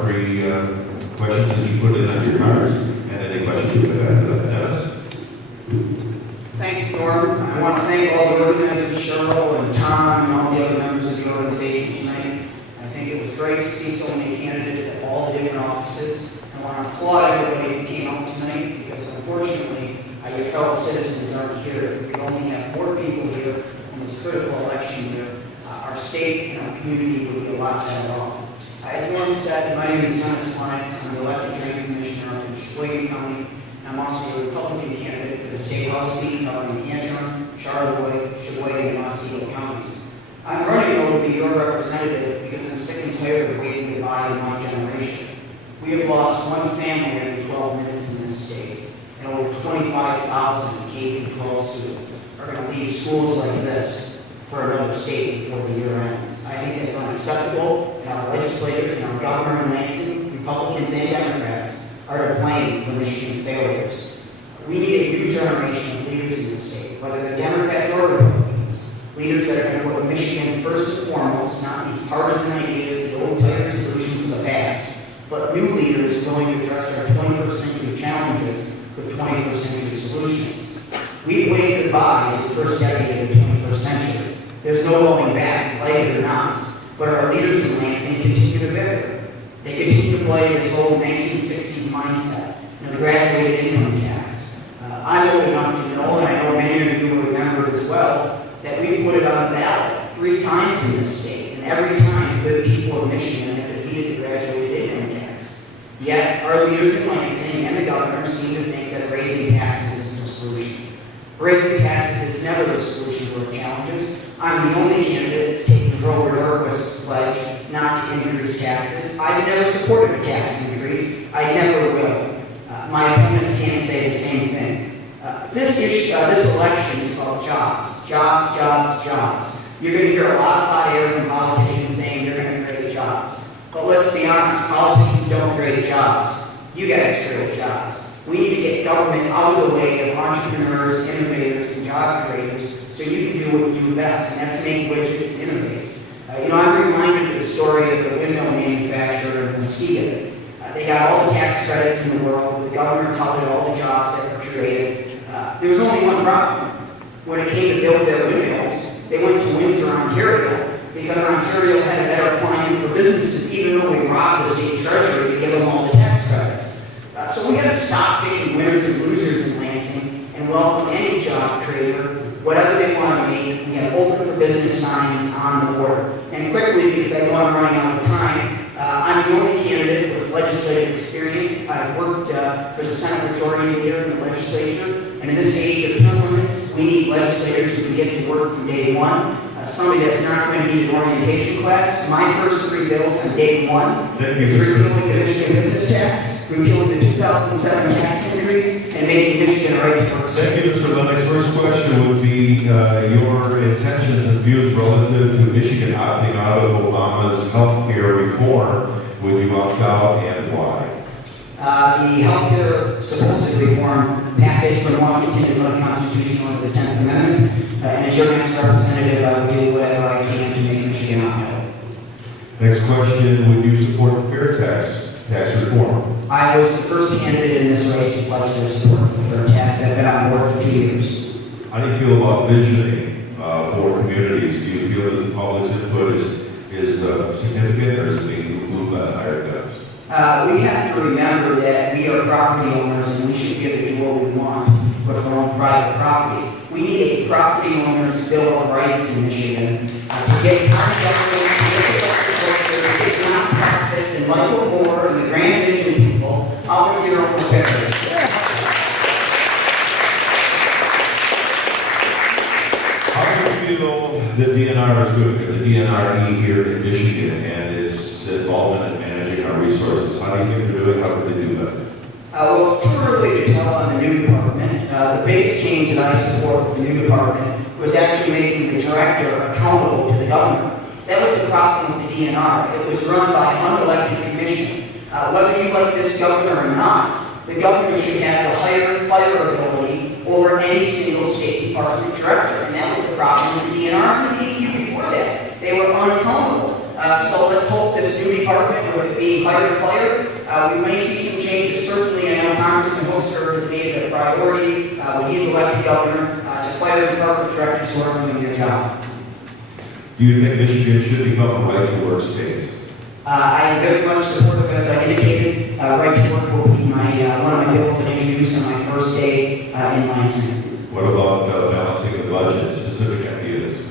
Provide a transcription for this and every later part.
Three questions that you put in on your cards, and any questions you have after that. Dennis? Thanks, Norm. I want to thank all the organizers, Cheryl and Tom, and all the other members of the organization tonight. I think it was great to see so many candidates at all the different offices. I want to applaud everybody who came out tonight, because unfortunately, your fellow citizens aren't here. If we could only have more people here in this critical election year, our state and our community would be a lot better off. As Norm said, my name is Dennis Lyons. I'm the elected drain commissioner in Sheboygan County. I'm also a Republican candidate for the state house seat covering Antrim, Charlevoix, Sheboygan, and Otsego counties. I'm running though to be your representative because I'm sick and tired of waiting goodbye in my generation. We have lost one family every 12 minutes in this state, and over 25,000 K-12 students are going to leave schools like this for another state before the year ends. I think that's unacceptable, and our legislators and our governor in Lansing, Republicans and Democrats, are to blame for Michigan's failures. We need a new generation of leaders in the state, whether they're Democrats or Republicans. Leaders that are going to put Michigan first and foremost, not these partisan ideas, the old tired solutions of the past, but new leaders willing to address our 21st century challenges with 21st century solutions. We've waved goodbye to the first decade of the 21st century. There's no going back, like it or not. But our leaders in Lansing continue to bicker. They continue to play this old 1960s mindset, the graduated income tax. I'm old enough to know, and I know many of you remember as well, that we put it on the ballot 3 times in this state, and every time good people of Michigan have defeated the graduated income tax. Yet our leaders in Lansing and the governor seem to think that raising taxes is the solution. Raising taxes is never the solution to our challenges. I'm the only candidate that's taken Grover Norquist's pledge not to increase taxes. I've never supported a tax increase. I never will. My opponents can't say the same thing. This election is about jobs. Jobs, jobs, jobs. You're going to hear a lot of hot air from politicians saying they're going to create jobs. But let's be honest, politicians don't create jobs. You guys create jobs. We need to get government out of the way of entrepreneurs, innovators, and job creators so you can do what you do best, and that's make widgets and innovate. I'm reminded of the story of the windmill manufacturer in Muskegon. They got all the tax credits in the world. The government touted all the jobs that were created. There was only one problem. When it came to build their windmills, they went to Windsor, Ontario, because Ontario had a better plan for businesses, even though we robbed the state treasury to give them all the tax credits. So we got to stop picking winners and losers in Lansing and welcome any job creator, whatever they want to make. We have open for business signs on the board. And quickly, because I know I'm running out of time, I'm the only candidate with legislative experience. I've worked for the Senate Majority Leader in the legislature. And in this age of term limits, we need legislators who can get to work from day one. Somebody that's not going to need an orientation class. My first 3 bills on day 1 is repealing the Michigan business tax, repealing the 2007 tax increase, and making Michigan a right to work. Thank you, Mr. Lennox. First question would be your intentions and views relative to Michigan opting out of Obama's health care reform. Would you opt out, and why? The health care supposed reform package from Washington is unconstitutional under the 10th Amendment. And as your next representative, I will do whatever I can to make Michigan opt out. Next question, would you support fair tax reform? I was the first candidate in this race to pledge their support for fair tax. I've been on board for 2 years. How do you feel about visioning for communities? Do you feel that the public's input is significant, or is it being moved by the higher guns? We have to remember that we are property owners and we should be able to do what we want with our own private property. We need a property owner's bill of rights in Michigan to get county government, to get legislature, to get nonprofits and Michael Moore and the Grand Vision people out of their own affairs. How do you feel the DNR is doing, the DNRE here in Michigan, and its involvement in managing our resources? How do you think they're doing? How can they do better? Well, it's too early to tell on the new department. The biggest change that I support with the new department was actually making the director accountable to the governor. That was the problem with the DNR. It was run by an unelected commission. Whether you like this governor or not, the governor should have the higher fire ability over any single state department director. And that was the problem with the DNR and the DEQ before that. They were unaccountable. So let's hope this new department, with it being fire, we may see some changes. Certainly, I know Congressman Hoster has made it a priority when he's elected governor to fire department directors who aren't doing their job. Do you think Michigan should become a right-to-work state? I very much support it, as I indicated. Right to work will be one of my bills that I introduced on my first day in Lansing. What about balancing the budget, specific ideas?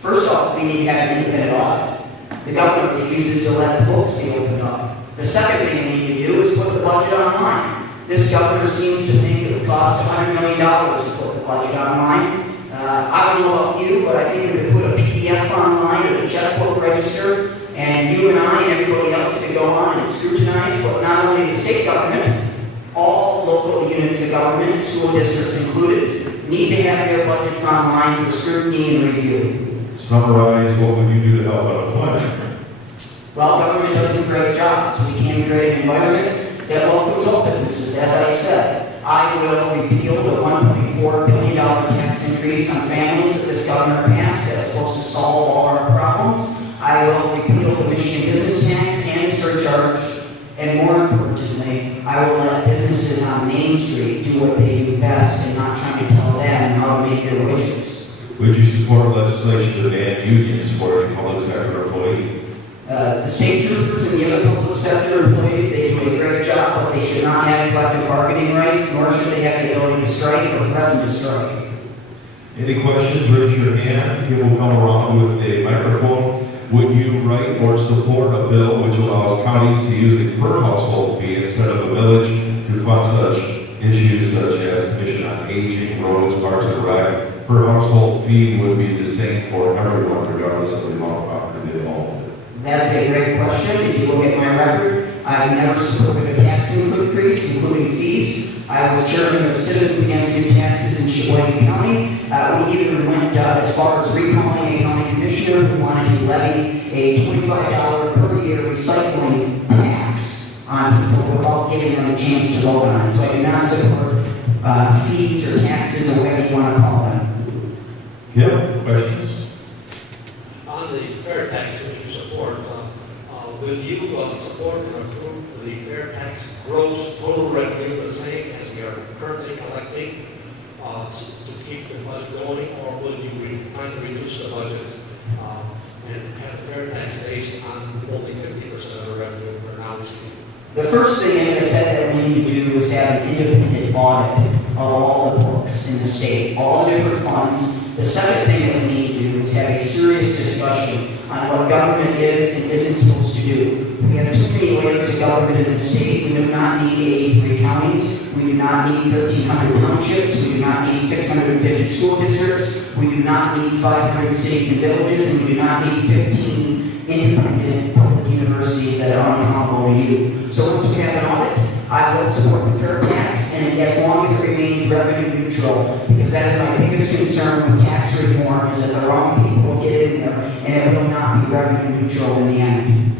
First off, we need to have an independent audit. The government refuses to let the books be opened up. The second thing we need to do is put the budget online. This governor seems to think it would cost $100 million to put the budget online. I don't know about you, but I think we could put a PDF online or a checkbook register, and you and I and everybody else could go on and scrutinize, but not only the state government, all local units of government, school districts included, need to have their budgets online for scrutiny and review. Summarize, what would you do to help unemployment? Well, government doesn't create jobs. We can create an environment that welcomes all businesses. As I said, I will repeal the $1.4 billion tax increase on families that this governor passed that is supposed to solve all our problems. I will repeal the Michigan business tax and surcharge. And more importantly, I will let businesses on Main Street do what they do best and not trying to tell them how to make their widgets. Would you support legislation to ban unions for a public sector employee? The state troopers and the other public sector employees, they do a great job, but they should not have collective bargaining rights, nor should they have the ability to strike or threaten to strike. Any questions? Raise your hand. People will come around with a microphone. Would you write or support a bill which allows counties to use a per household fee instead of a millage to fund such issues such as commission on aging, roads, parks, and rec? Per household fee would be the same for everyone, regardless of the amount of property they own. That's a great question. If you look at my record, I've never supported a tax increase, including fees. I was chairman of Citizens Against New Taxes in Sheboygan County. We even went as far as recalling a county commissioner who wanted to levy a $25 per year recycling tax on people without giving them a chance to vote on it. So I do not support fees or taxes or whatever you want to call them. Yep, questions? On the fair tax which you support, will you support and approve the fair tax gross total revenue the same as we are currently collecting to keep the budget going, or will you plan to reduce the budget and have a fair tax based on only 50% of the revenue we're now receiving? The first thing, as I said, that we need to do is have an independent audit of all the books in the state, all the different funds. The second thing that we need to do is have a serious discussion on what government is and isn't supposed to do. We have too many layers of government in the state. We do not need 83 counties. We do not need 1,300 townships. We do not need 650 school districts. We do not need 500 cities and villages. And we do not need 15 independent public universities that are unaccountable to you. So once we have an audit, I will support the fair tax, and as long as it remains revenue neutral, because that is my biggest concern with tax reform, is that the wrong people will get in there, and it will not be revenue neutral in the end.